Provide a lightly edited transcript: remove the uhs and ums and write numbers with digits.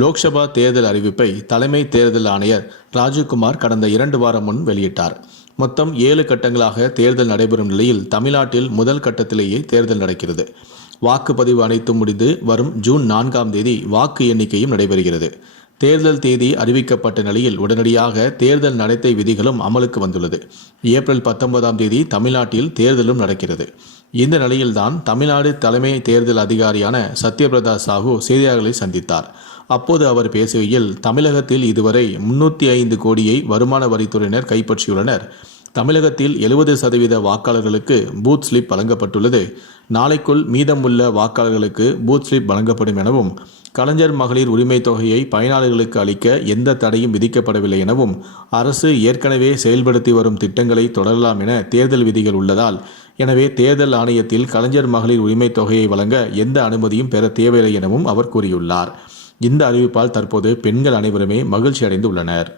லோக்சபா தேர்தல் அறிவிப்பை தலைமை தேர்தல் ஆணையர் ராஜீவ்குமார் கடந்த 2 வாரம் முன் வெளியிட்டார். மொத்தம் 7 கட்டங்களாக தேர்தல் நடைபெறும் நிலையில் தமிழ்நாட்டில் முதல் கட்டத்திலேயே தேர்தல் நடக்கிறது. வாக்குப்பதிவு அனைத்தும் முடிந்து வரும் ஜூன் 4ஆம் தேதி வாக்கு எண்ணிக்கையும் நடைபெறுகிறது. தேர்தல் தேதி அறிவிக்கப்பட்ட நிலையில் உடனடியாக தேர்தல் நடத்தை விதிகளும் அமலுக்கு வந்துள்ளது. ஏப்ரல் 19ஆம் தேதி தமிழ்நாட்டில் தேர்தலும் நடக்கிறது. இந்த நிலையில்தான் தமிழ்நாடு தலைமை தேர்தல் அதிகாரியான சத்யபிரதா சாஹூ செய்தியாளர்களை சந்தித்தார். அப்போது அவர் பேசுகையில், தமிழகத்தில் இதுவரை 305 கோடியை வருமான வரித்துறையினர் கைப்பற்றியுள்ளனர். தமிழகத்தில் 70% வாக்காளர்களுக்கு பூத் ஸ்லிப் வழங்கப்பட்டுள்ளது. நாளைக்குள் மீதமுள்ள வாக்காளர்களுக்கு பூத் ஸ்லிப் வழங்கப்படும் எனவும், கலைஞர் மகளிர் உரிமை தொகையை பயனாளர்களுக்கு அளிக்க எந்த தடையும் விதிக்கப்படவில்லை எனவும், அரசு ஏற்கனவே செயல்படுத்தி வரும் திட்டங்களை தொடரலாம் என தேர்தல் விதிகள் உள்ளதால், எனவே தேர்தல் ஆணையத்தில் கலைஞர் மகளிர் உரிமை தொகையை வழங்க எந்த அனுமதியும் பெற தேவையில்லை எனவும் அவர் கூறியுள்ளார். இந்த அறிவிப்பால் தற்போது பெண்கள் அனைவருமே மகிழ்ச்சி அடைந்து உள்ளனர்.